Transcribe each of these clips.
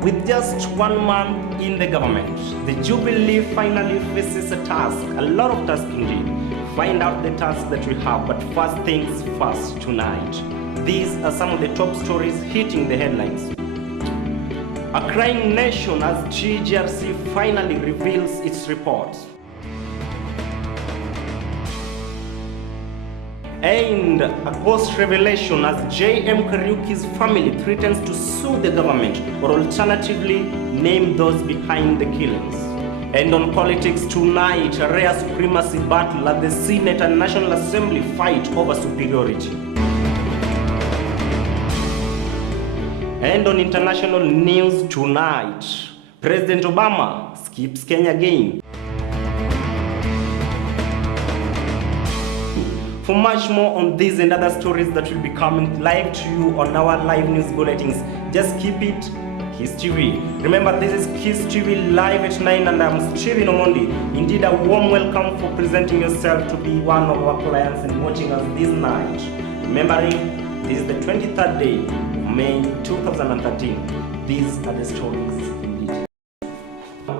With just 1 month in the government, the Jubilee finally faces a task, a lot of tasks indeed. Find out the tasks that we have, but first things first tonight. These are some of the top stories hitting the headlines. A crying nation as GGRC finally reveals its report. And a ghost revelation as J.M. Kariuki's family threatens to sue the government or alternatively name those behind the killings. And on politics tonight, a rare supremacy battle at the Senate and National Assembly fight over superiority. And on international news tonight, President Obama skips Kenya again. For much more on these and other stories that will be coming live to you on our live news bulletins, just keep it KISS TV. Remember, this is KISS TV live at 9 and I'm Steven Omondi. Indeed, a warm welcome for presenting yourself to be one of our clients and watching us this night. Remembering, this is the 23rd day of May 2013. These are the stories.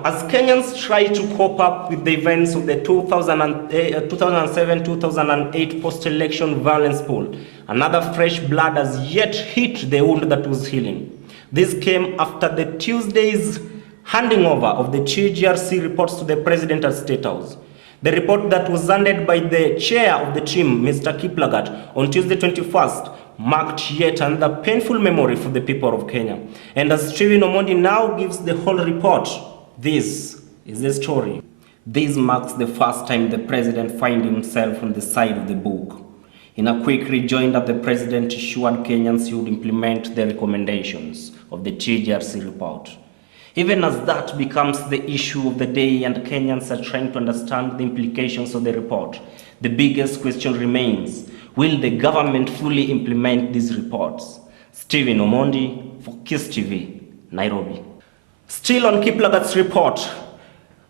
As Kenyans try to cope up with the events of the 2007-2008 post-election violence poll, another fresh blood has yet hit the wound that was healing. This came after the Tuesday's handing over of the GGRC reports to the President at State House. The report that was handed by the chair of the team, Mr. Kiplagat, on Tuesday 21st, marked yet another painful memory for the people of Kenya. And as Steven Omondi now gives the whole report, this is the story. This marks the first time the president finds himself on the side of the book. In a quick rejoinder, the president assured Kenyans he would implement the recommendations of the GGRC report. Even as that becomes the issue of the day and Kenyans are trying to understand the implications of the report, the biggest question remains, will the government fully implement these reports? Steven Omondi for KISS TV, Nairobi. Still on Kiplagat's report,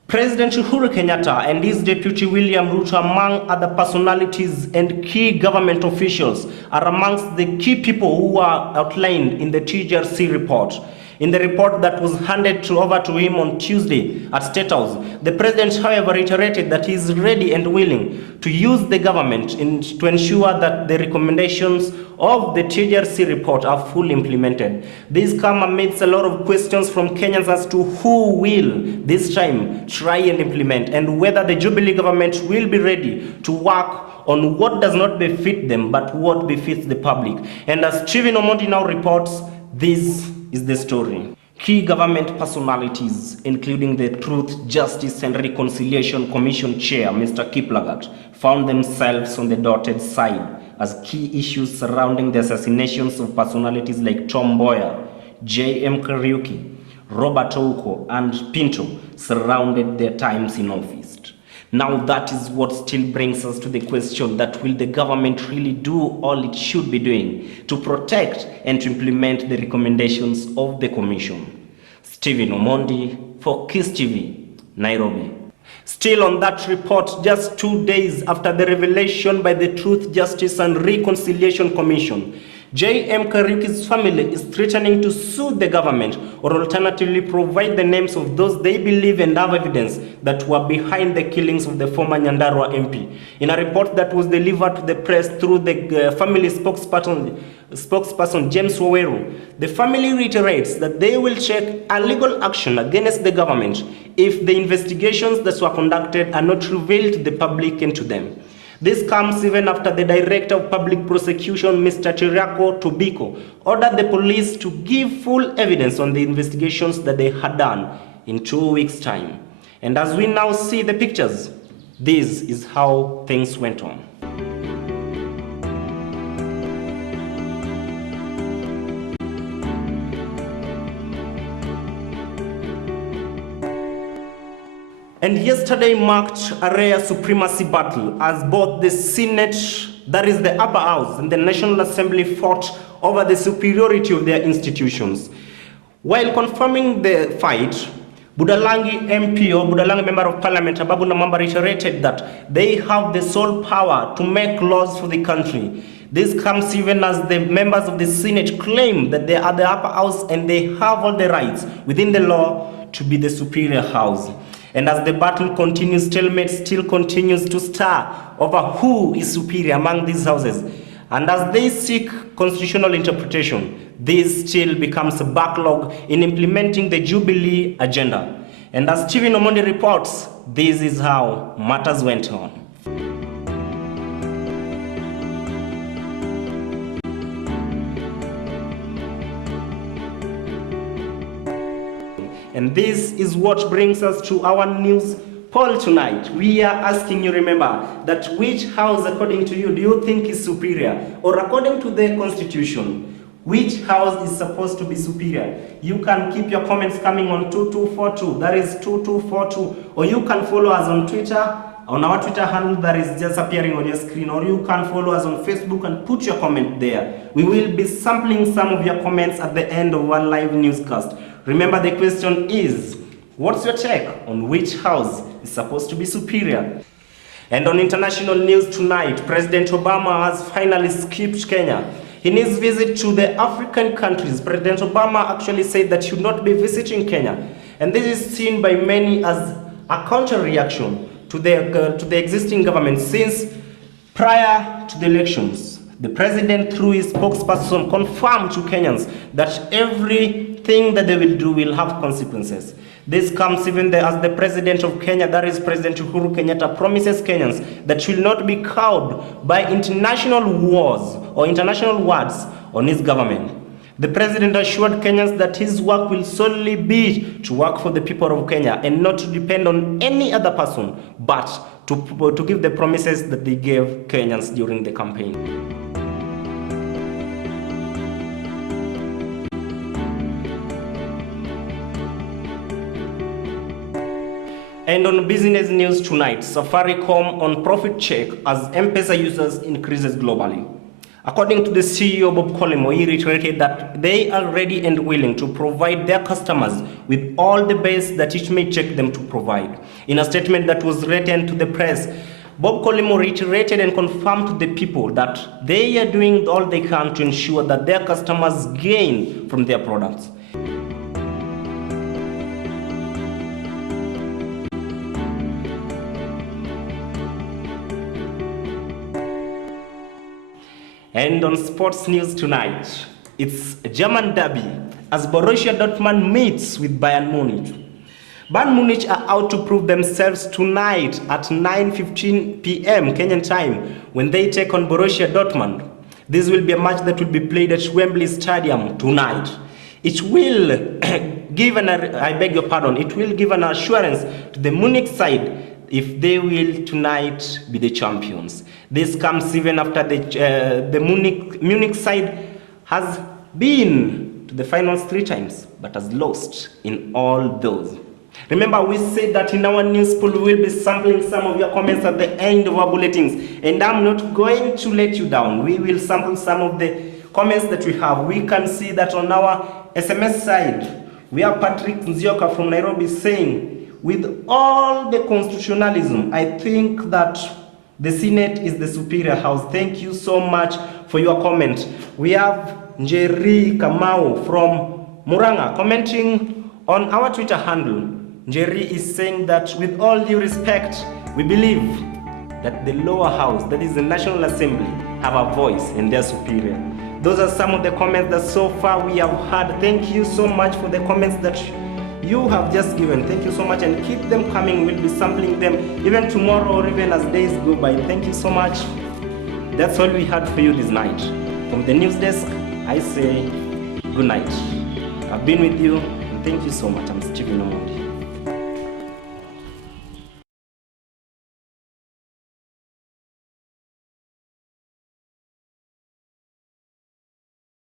President Uhuru Kenyatta and his deputy William Ruto, among other personalities and key government officials, are amongst the key people who are outlined in the GGRC report. In the report that was handed over to him on Tuesday at State House, the president, however, reiterated that he is ready and willing to use the government to ensure that the recommendations of the GGRC report are fully implemented. These come amidst a lot of questions from Kenyans as to who will this time try and implement and whether the Jubilee government will be ready to work on what does not befit them but what befits the public. And as Steven Omondi now reports, this is the story. Key government personalities, including the Truth, Justice and Reconciliation Commission Chair, Mr. Kiplagat, found themselves on the dotted side as key issues surrounding the assassinations of personalities like Tom Mboya, J.M. Kariuki, Robert Ouko and Pinto surrounded their times in office. Now that is what still brings us to the question that will the government really do all it should be doing to protect and to implement the recommendations of the commission. Steven Omondi for KISS TV, Nairobi. Still on that report, just 2 days after the revelation by the Truth, Justice and Reconciliation Commission, J.M. Kariuki's family is threatening to sue the government or alternatively provide the names of those they believe and have evidence that were behind the killings of the former Nyandarua MP. In a report that was delivered to the press through the family spokesperson James Waweru, the family reiterates that they will take a legal action against the government if the investigations that were conducted are not revealed to the public and to them. This comes even after the Director of Public Prosecution, Mr. Chiriako Tobiko, ordered the police to give full evidence on the investigations that they had done in 2 weeks' time. And as we now see the pictures, this is how things went on. And yesterday marked a rare supremacy battle as both the Senate, that is the upper house, and the National Assembly fought over the superiority of their institutions. While confirming the fight, Budalangi MP or Budalangi Member of Parliament Ababu Namamba reiterated that they have the sole power to make laws for the country. This comes even as the members of the Senate claim that they are the upper house and they have all the rights within the law to be the superior house. And as the battle continues, stalemate still continues to stir over who is superior among these houses. And as they seek constitutional interpretation, this still becomes a backlog in implementing the Jubilee agenda. And as Stephen Omondi reports, this is how matters went on. And this is what brings us to our news poll tonight. We are asking you, remember, that which house, according to you, do you think is superior? Or according to the constitution, which house is supposed to be superior? You can keep your comments coming on 2242, that is 2242, or you can follow us on Twitter, on our Twitter handle that is just appearing on your screen, or you can follow us on Facebook and put your comment there. We will be sampling some of your comments at the end of one live newscast. Remember, the question is, what's your take on which house is supposed to be superior? And on international news tonight, President Obama has finally skipped Kenya. In his visit to the African countries, President Obama actually said that he would not be visiting Kenya. And this is seen by many as a counter-reaction to the existing government, since prior to the elections, the president, through his spokesperson, confirmed to Kenyans that everything that they will do will have consequences. This comes even as the president of Kenya, that is President Uhuru Kenyatta, promises Kenyans that he will not be cowed by international wars or international words on his government. The president assured Kenyans that his work will solely be to work for the people of Kenya and not to depend on any other person, but to give the promises that they gave Kenyans during the campaign. And on business news tonight, Safaricom on profit check as M-Pesa users increases globally. According to the CEO Bob Collymore, he reiterated that they are ready and willing to provide their customers with all the best that it may take them to provide. In a statement that was written to the press, Bob Collymore reiterated and confirmed to the people that they are doing all they can to ensure that their customers gain from their products. And on sports news tonight, it's a German derby as Borussia Dortmund meets with Bayern Munich. Bayern Munich are out to prove themselves tonight at 9:15 p.m. Kenyan time when they take on Borussia Dortmund. This will be a match that will be played at Wembley Stadium tonight. It will give an assurance to the Munich side if they will tonight be the champions. This comes even after the Munich side has been to the finals 3 times, but has lost in all those. Remember, we said that in our news poll, we will be sampling some of your comments at the end of our bulletins, and I'm not going to let you down. We will sample some of the comments that we have. We can see that on our SMS side, we have Patrick Nzioka from Nairobi saying, with all the constitutionalism, I think that the Senate is the superior house. Thank you so much for your comment. We have Njeri Kamau from Muranga commenting on our Twitter handle. Njeri is saying that with all due respect, we believe that the lower house, that is the National Assembly, have a voice and they're superior. Those are some of the comments that so far we have had. Thank you so much for the comments that you have just given. Thank you so much, and keep them coming. We'll be sampling them even tomorrow or even as days go by. Thank you so much. That's all we had for you this night. From the news desk, I say good night. I've been with you, and thank you so much. I'm Stephen Omondi.